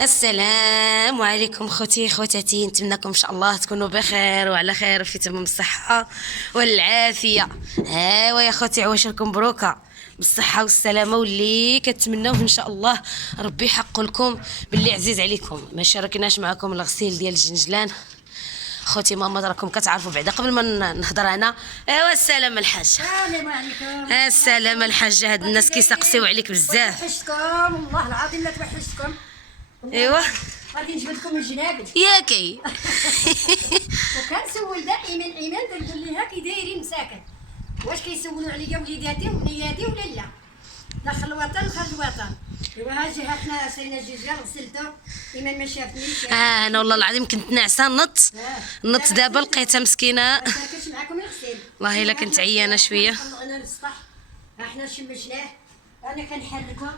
السلام عليكم خوتي خواتاتي، نتمنىكم ان شاء الله تكونوا بخير وعلى خير في تمام الصحه والعافيه. ايوا يا خوتي، عواشركم مبروكه بالصحه والسلامه، واللي كتمناوه ان شاء الله ربي يحقق لكم باللي عزيز عليكم. ما شاركناش معكم الغسيل ديال الجنجلان خوتي ماما، راكم كتعرفوا بعدا قبل ما نهضر انا. ايوا السلام الحاج. السلام عليكم. السلام الحاجه، هاد الناس كيسقسيو عليك بزاف. توحشتكم والله العظيم، لا توحشتكم. ايوا غادي نجبد لكم الجنابل. ياكي. وكنسول دائما ايمان كنقول لها كي دايرين مساكن، واش كيسولوا عليا وليداتي وبنياتي ولا لا؟ داخل الوطن خارج الوطن. ايوا ها جهتنا سالينا الجيجان غسلتو، ايمان ما شافنيش. انا والله العظيم كنت ناعسه نط دابا لقيتها مسكينه. ما كانش معكم الغسيل. والله الا كنت عيانه شويه. انا للسطح، احنا شمشناه، انا كنحركها.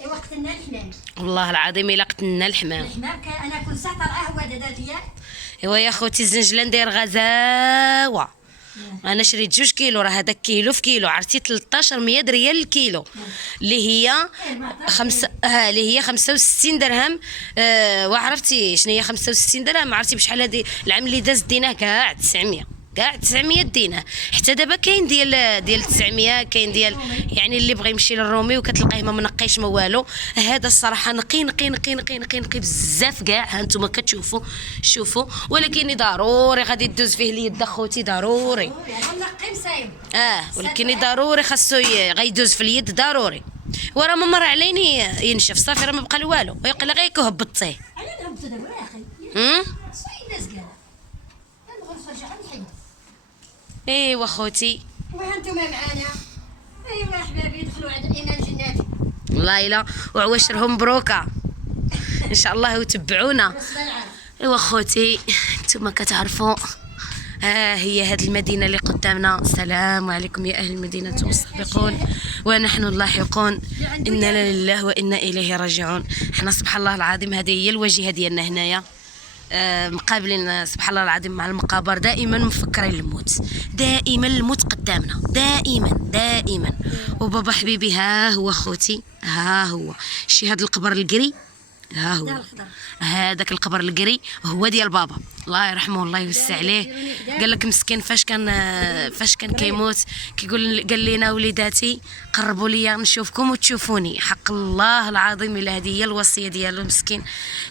ايوا قتلنا الحمام. والله العظيم الا قتلنا الحمام. الحمام انا كل ساعه طالعه هو دابا ديال. ايوا يا خوتي، الزنجلان داير غزاوه. انا شريت 2 كيلو، راه هذاك كيلو في كيلو، عرفتي 1300 ريال الكيلو، اللي هي اللي هي 65 درهم. وعرفتي شنو هي 65 درهم؟ عرفتي بشحال هذه العام اللي داز ديناه كاع 900، كاع 900 دينار. حتى دابا كاين ديال 900، كاين ديال يعني اللي بغى يمشي للرومي وكتلقاه ما منقيش ما والو. هذا الصراحه نقي نقي نقي نقي نقي نقي بزاف كاع. ها انتم كتشوفوا، شوفوا، ولكن ضروري غادي دوز فيه اليد اخوتي، ضروري. نقي مصايب. ولكن ضروري خاصو غيدوز في اليد ضروري. وراه ما مر عليني ينشف صافي، راه ما بقى له والو، ويقول غير كهبطيه. على نهبط دابا يا اخي. صاي الناس كاع. نبغى نخرج عند الحي. ايوا خوتي، وهانتوما معانا. ايوا احبابي، دخلوا عند الايمان جناتي. والله الا وعواشرهم مبروكه ان شاء الله وتبعونا. ايوا خوتي، نتوما كتعرفوا هي هذه المدينه اللي قدامنا. السلام عليكم يا اهل المدينه السابقون ونحن اللاحقون، انا لله وانا اليه راجعون. حنا سبحان الله العظيم هذه هي الواجهه ديالنا هنايا، مقابلين سبحان الله العظيم مع المقابر، دائما مفكرين الموت، دائما الموت قدامنا، دائما دائما. وبابا حبيبي ها هو خوتي، ها هو شي هذا القبر القري، ها هو هذاك القبر القري هو ديال بابا الله يرحمه الله يوسع عليه. قال لك مسكين فاش كان كيموت قال لنا وليداتي قربوا لي نشوفكم وتشوفوني. حق الله العظيم الا هذه هي الوصيه ديالو مسكين.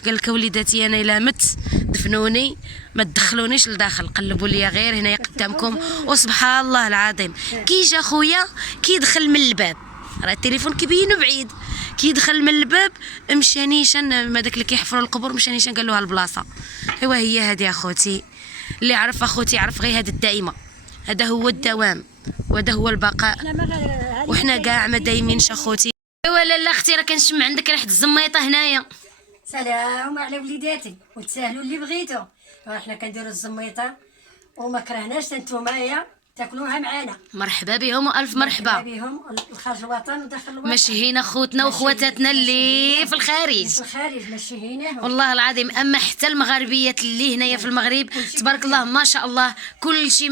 قال لك وليداتي انا الا مت دفنوني ما تدخلونيش لداخل، قلبوا لي غير هنايا قدامكم. وسبحان الله العظيم كي جا خويا كيدخل من الباب، راه التليفون كيبينو بعيد، كيدخل من الباب مشى نيشان هذاك اللي كيحفروا القبور، مشى نيشان قال له البلاصه. ايوا هي هذه اخوتي، اللي عرف اخوتي يعرف غير هذا الدائمه، هذا هو الدوام وهذا هو البقاء، وحنا كاع ما دايمينش اخوتي. ايوا لالا اختي راه كنشم عندك ريحه الزميطه هنايا. سلام على وليداتي، وتساهلوا اللي بغيتو. حنا كنديروا الزميطه وما كرهناش نتوما تاكلوها معانا. مرحبا بهم والف مرحبا بهم خارج الوطن وداخل الوطن. مشهينا خوتنا وخواتاتنا اللي في الخارج. في الخارج مشهيناهم والله العظيم. اما حتى المغاربيات اللي هنايا في المغرب تبارك الله ما شاء الله، كل شيء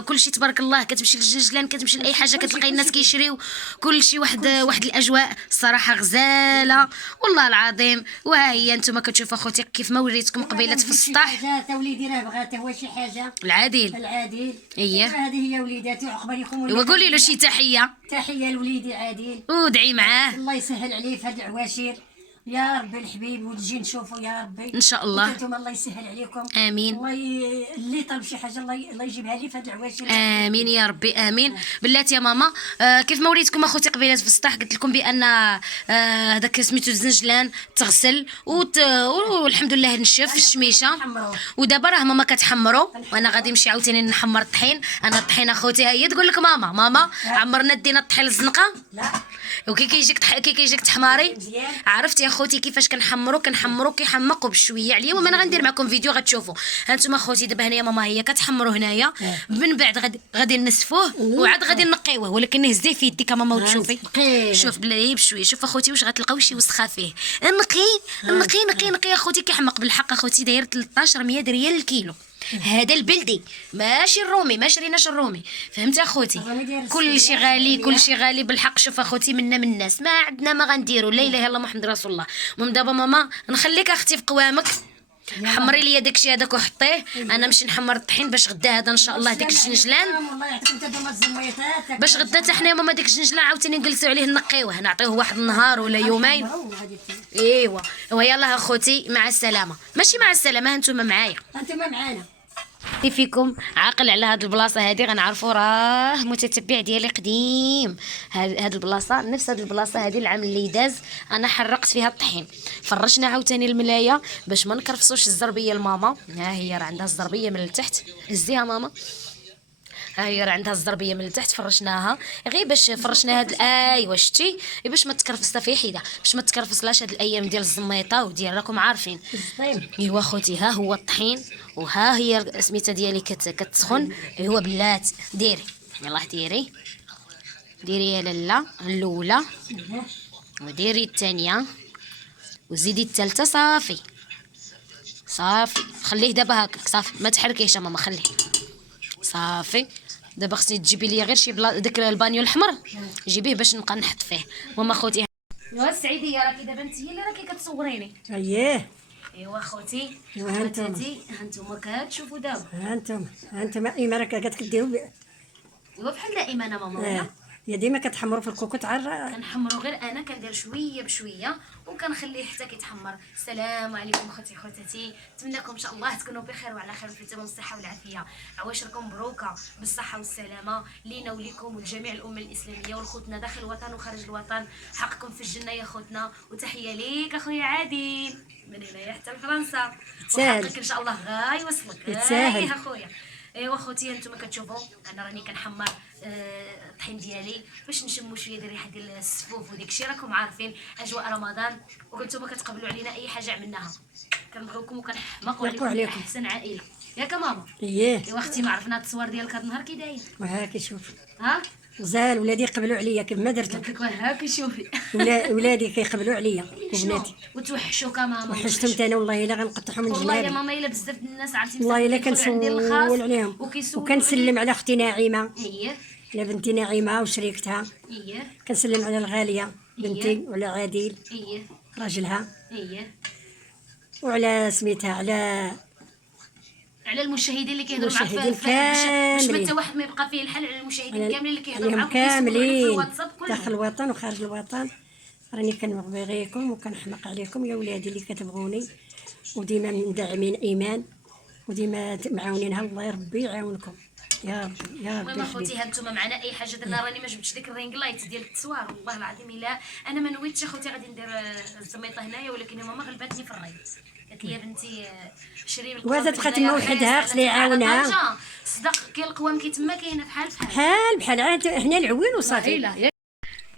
كل شيء تبارك الله. كتمشي للجنجلان، كتمشي لاي حاجه كتلقاي الناس كيشريو كل شيء. واحد الاجواء الصراحه غزاله والله العظيم. وها هي انتم كتشوفوا اخوتي كيف ما وريتكم قبيله في السطح. تا وليدي راه بغات هو شي حاجه. العادل هذه هي وليداتي وعقبالكم. وقولي له شي تحيه لوليدي عادل، ودعي معاه الله يسهل عليه في هاد العواشر يا ربي الحبيب، ونجي نشوفوا يا ربي ان شاء الله. انتم الله يسهل عليكم. امين. الله اللي طلب شي حاجه الله يجيبها لي في هاد العواشر. امين يا ربي امين. بلاتي يا ماما، كيف ما وريتكم اخوتي قبيلات في السطح، قلت لكم بان هذاك سميتو الزنجلان تغسل والحمد لله نشف الشميشه. ودابا راه ماما كتحمرو، وانا غادي نمشي عاوتاني نحمر الطحين. انا الطحين اخوتي هي تقول لك ماما عمرنا دينا الطحين للزنقه. لا وكي كيجيك تحماري. عرفتي يا خوتي كيفاش كنحمرو كيحمقوا بشويه عليا. وما انا غندير معكم فيديو غتشوفوا. ها انتم اخوتي دابا هنايا ماما هي كتحمرو هنايا، من بعد غادي نسفوه وعاد غادي نقيوه، ولكن نهزيه في يديك ماما وتشوفي. شوف بلا بشويه، شوف اخوتي واش غتلقاو شي وسخه فيه. نقي نقي نقي نقي اخوتي كيحمق بالحق اخوتي. داير 1300 ريال الكيلو، هذا البلدي ماشي الرومي، ما شريناش الرومي، فهمتي اخوتي؟ الرومي ديال كل شيء غالي، السورية. كل شيء غالي بالحق. شوف اخوتي، منا من الناس ما عندنا ما غنديروا، لا اله الا الله محمد رسول الله. المهم دابا ماما نخليك اختي في قوامك، حمري لي داكشي هذاك وحطيه، انا نمشي نحمر الطحين باش غدا هذا ان شاء الله ديك الجنجلان، والله يعطيك انت دوما الزميتات باش غدا حتى حنا ماما ديك الجنجلان عاوتاني نجلسوا عليه نقيوه، نعطيوه واحد النهار ولا يومين. ايوا يلاه اخوتي مع السلامه، ماشي مع السلامه، هانتوما معايا. انتما معانا. اللي فيكم عاقل على هاد البلاصه هادي غنعرفوا راه متتبع ديالي قديم. هاد البلاصه نفس هاد البلاصه هادي العام اللي داز انا حرقت فيها الطحين، فرشنا عاوتاني الملايه باش ما نكرفسوش الزربيه لماما. ها هي راه عندها الزربيه من التحت، هزيها ماما، ها هي راه عندها الزربيه من التحت، فرشناها غير باش فرشنا هاد ايوا شتي باش ما تكرفس في حيده، باش ما تكرفسلاش هاد الايام ديال الزميطه وديال راكم عارفين. ايوا خوتي ها هو الطحين، وها هي سميتها ديالي كتسخن. ايوا بلات ديري، يلاه ديري يا لاله الاولى، وديري الثانيه، وزيدي الثالثه. صافي خليه دابا هكاك، صافي ما تحركيش ماما، خليه صافي. دابا خصني تجيبي لي غير شي داك البانيو الاحمر، جيبيه باش نبقى نحط فيه. ماما خوتي ايوا السعيديه راكي دابا انت هي اللي راكي كتصوريني. اييه. ايوا خوتي، ايوا هانتوما. خوتاتي هانتوما كتشوفوا دابا. هانتوما ايما راك كديروا ايوا بحال الايمانه ماما ولا هي ديما كتحمروا في الكوكو تعرى. كنحمرو غير انا كندير شويه بشويه وكنخليه حتى كيتحمر. السلام عليكم خوتاتي، نتمنىكم ان شاء الله تكونوا بخير وعلى خير في تمام الصحه والعافيه. عواشركم مبروكه بالصحه والسلامه لينا وليكم ولجميع الامه الاسلاميه والخوتنا داخل الوطن وخارج الوطن. حقكم في الجنه يا خوتنا، وتحيه ليك اخويا عادل من هنايا حتى لفرنسا، وحقك ان شاء الله غا يوصلك يتساهل. اخويا. ايوا خوتي انتم كتشوفوا انا راني كنحمر الطحين ديالي باش نشموا شويه ديال الريحه ديال السفوف وديك الشيء، راكم عارفين اجواء رمضان وكنتم كتقبلوا علينا اي حاجه عملناها. كنبغيوكم وكنحماقوا عليكم احسن عائله ياك ماما. اييه. ايوا اختي ما عرفنا التصوير ديالك هذا النهار كي داير. وهاكي شوف ها غزال ولادي يقبلوا عليا كيف ما درت لك. قلت لك هاكي شوفي ولادي كيقبلوا عليا وبناتي. وتوحشوك ماما. وحشتهم انا والله الا غنقطعهم من والله يا جنابي. ماما الا بزاف الناس عرفتي والله الا كنسول عليهم وكنسلم على اختي ناعمه. اييه على بنتي ناعمه وشريكتها. اييه كنسلم على الغاليه بنتي وعلى عادل اييه راجلها، اييه وعلى سميتها على المشاهدين اللي كيهضروا معاك المشاهدين باش ما كاملين. حتى واحد ما يبقى فيه الحل، على المشاهدين كاملين اللي كيهضروا عليهم معاك وكيسولوا عليك في كاملين الواتساب داخل كلهم. الوطن وخارج الوطن. راني كنبغيكم وكنحماق عليكم يا ولادي اللي كتبغوني وديما مدعمين ايمان وديما معاونينها. الله يا ربي يعاونكم يا ربي يا ربي. المهم اخوتي هانتوما معنا اي حاجه درنا، راني ما جبتش ديك الرينغ لايت ديال التصوير والله العظيم الا انا ما نويتش اخوتي غادي ندير الزميطه هنايا، ولكن ماما غلبتني في الري. قالت لي يا بنتي شري القوام وهذا تبقى تما وحدها خصني يعاونها. صدق كاين القوام كيتما كاينه بحال بحال عاد حنا العوين وصافي.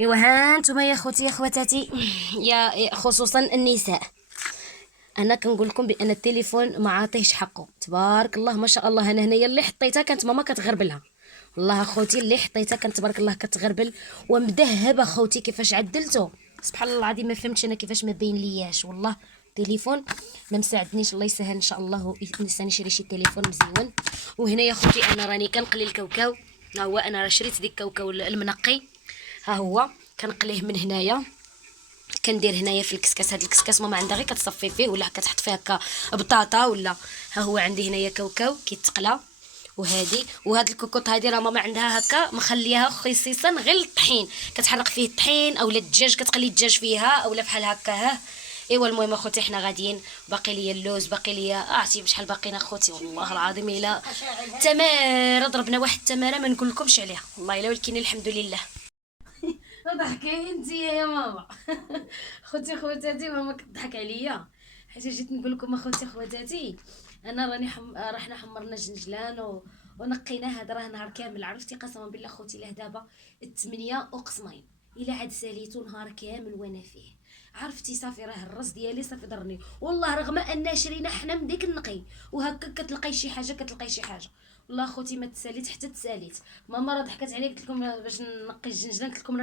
ايوا ها نتوما يا خوتي يا خواتاتي يا خصوصا النساء، انا كنقول لكم بان التليفون ما عاطيهش حقه. تبارك الله ما شاء الله. انا هنايا اللي حطيتها كانت ماما كتغربلها، والله اخوتي اللي حطيتها كانت تبارك الله كتغربل ومذهب. اخوتي كيفاش عدلته سبحان الله العظيم ما فهمتش انا كيفاش ما بين لياش. والله التليفون ما مساعدنيش، الله يسهل ان شاء الله نستني نشري شي تليفون مزيون. وهنا يا خوتي انا راني كنقلي الكاوكاو. ها هو انا راه شريت ديك الكاوكاو المنقي، ها هو كنقليه من هنايا. كندير هنايا في الكسكاس، هاد الكسكاس ماما عندها غير كتصفي فيه ولا كتحط فيه هكا بطاطا ولا. ها هو عندي هنايا كاوكاو كيتقلى، وهاد الكوكوط هادي راه ماما عندها هكا مخليها خصيصا غير الطحين، كتحرق فيه الطحين اولا الدجاج كتقلي الدجاج فيها اولا بحال هكا. ها ايوا المهم اخوتي حنا غاديين، باقي ليا اللوز، باقي ليا عرفتي بشحال باقينا اخوتي. والله العظيم الا تماره ضربنا واحد التماره ما نقول لكمش عليها والله الا، ولكن الحمد لله. ضحكي انت يا ماما. خوتاتي ماما كتضحك عليا حيت جيت نقول لكم اخوتي خواتاتي انا راني رحنا حمرنا جنجلان ونقينا. هذا راه نهار كامل عرفتي قسما بالله خوتي له دابا 8 قسمين الا عاد ساليتو نهار كامل وانا فيه عرفتي. صافي راه الرز ديالي صافي ضرني والله، رغم ان شرينا حنا من ديك النقي وهكا كتلقاي شي حاجه والله خوتي ما تساليت حتى تساليت. ماما راه ضحكت عليا قلت لكم باش نقي الجنجلان قلت لكم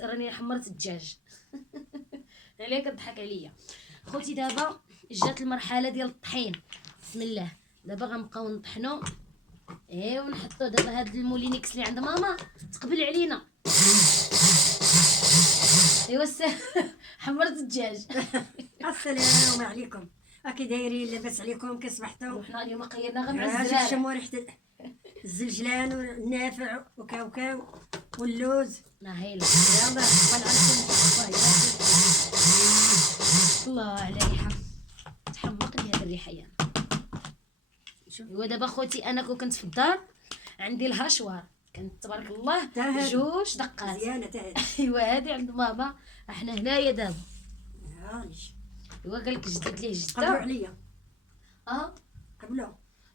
راني حمرت الدجاج. عليا كضحك عليا خوتي. دابا جات المرحله ديال الطحين، بسم الله دابا غنبقاو نطحنو ونحطو دابا هاد المولينيكس اللي عند ماما تقبل علينا. ايوا حمرت الدجاج. السلام عليكم، راكي دايرين لاباس عليكم كي صبحتوا؟ وحنا اليوم قيرنا غير مع عاد الزرارة. شموا ريحه الزلجلان والنافع وكاوكاو واللوز. ناهيلا يلا ونعلمكم. الله على الريحه، تحمقني هاد الريحه يعني. ايوا دابا خوتي انا كون كنت في الدار عندي الهاشوار كانت تبارك الله تاهل. 2 دقات. مزيانه تاهل. ايوا هادي عند ماما، احنا هنايا دابا. معليش ايوا قال لك جدد ليه قبلوا جده. عليا قبلوا.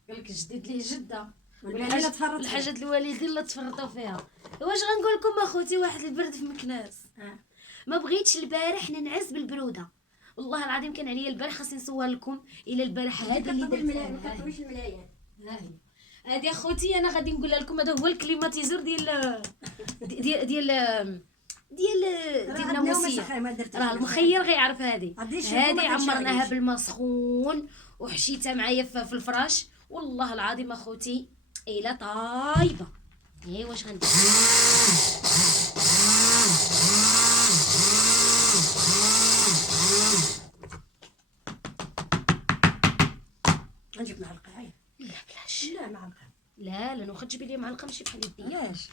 قال لك جدد ليه جده. والبنينه تفرطت الحاجات الوالدين لا تفرطوا فيها. واش غنقول لكم اخوتي، واحد البرد في مكناس. ما بغيتش البارح ننعس بالبروده، والله العظيم كان عليا البارح خاصني نصور لكم الى البارح هذا اللي درت. ما كتطويش الملايه. هادي اخوتي انا غادي نقول لكم، هذا هو الكليماتيزور ديال ديال الناموسيه. راه المخير غيعرف هذه عمرناها بالماء سخون وحشيتها معايا في الفراش، والله العظيم اخوتي الا طايبه. واش غندير؟ نجيب معلقه. لا بلاش. لا معلقه. لا ناخذ جيبي لي معلقه ماشي بحال يديا. علاش؟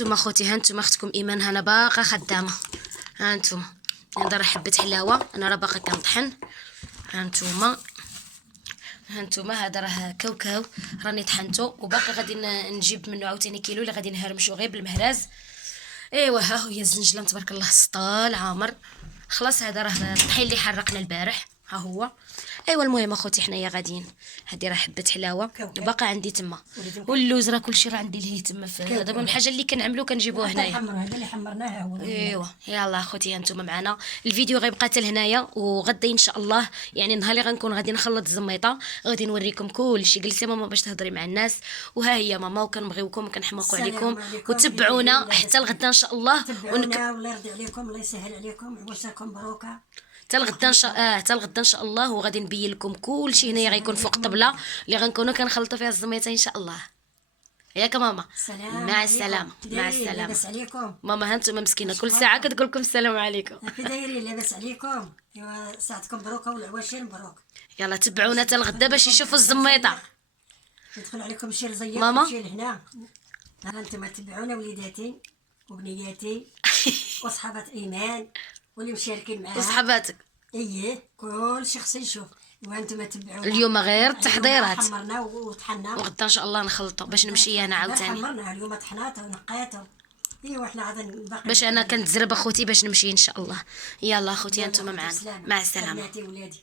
هانتوما اخوتي، هانتوما اختكم ايمان انا باقا خدامه. هانتوما انا راه حبه حلاوه، انا راه باقا كنطحن. هانتوما هذا راه كاوكاو راني طحنتو، وباقي غادي نجيب منه عاوتاني كيلو اللي غادي نهرمشو غير بالمهراز. ايوا ها هي الزنجله تبارك الله سطال عامر. خلاص هذا راه الطحين اللي حرقنا البارح ها هو. ايوا المهم اخوتي حنايا غاديين. هذه راه حبه حلاوه وباقا عندي تما، واللوز راه كلشي راه عندي لهيه تما. هذا من الحاجه اللي كنعملو كنجيبوه هنايا. هذا اللي حمرناه هو. ايوا يلا اخوتي هانتوما معنا. الفيديو غيبقى حتى لهنايا، وغدا ان شاء الله يعني نهار اللي غنكون غادي نخلط الزميطه غادي نوريكم كلشي. جلسي ماما باش تهضري مع الناس، وها هي ماما، وكنبغيوكم وكنحماقوا عليكم، وتبعونا حتى الغدا ان شاء الله. الله يرضي عليكم، الله يسهل عليكم، عوساكم مبروكه. حتى الغدا ان شاء حتى الغدا ان شاء الله، وغادي نبين لكم كلشي هنايا غيكون فوق الطبله اللي غنكونوا كنخلطوا فيها الزميطه ان شاء الله. ياك ماما؟ مع السلامه. مع السلامه. لاباس عليكم ماما هانتوما مسكينه كل ساعه كتقول لكم السلام عليكم. كي دايرين؟ لاباس عليكم؟ ايوا ساعتكم مبروكه والعواشر مبروك. يلا تبعونا حتى الغدا باش يشوفوا الزميطه. يدخل عليكم شي رزيق ماما؟ شي لهنا. هانتوما تبعونا وليداتي وبنياتي وصحابات ايمان واللي مشاركين معاها وصحباتك. كلشي خصو يشوف. وانتم تبعونا اليوم غير التحضيرات، حمرنا وطحنا، وغدا ان شاء الله نخلطوا باش نمشي انا عاوتاني. حمرنا اليوم طحناته ونقاته. ايوا حنا عاد باقي باش انا كنتزرب اخوتي باش نمشي ان شاء الله. يلا اخوتي انتم معنا. مع السلامه. ولادي.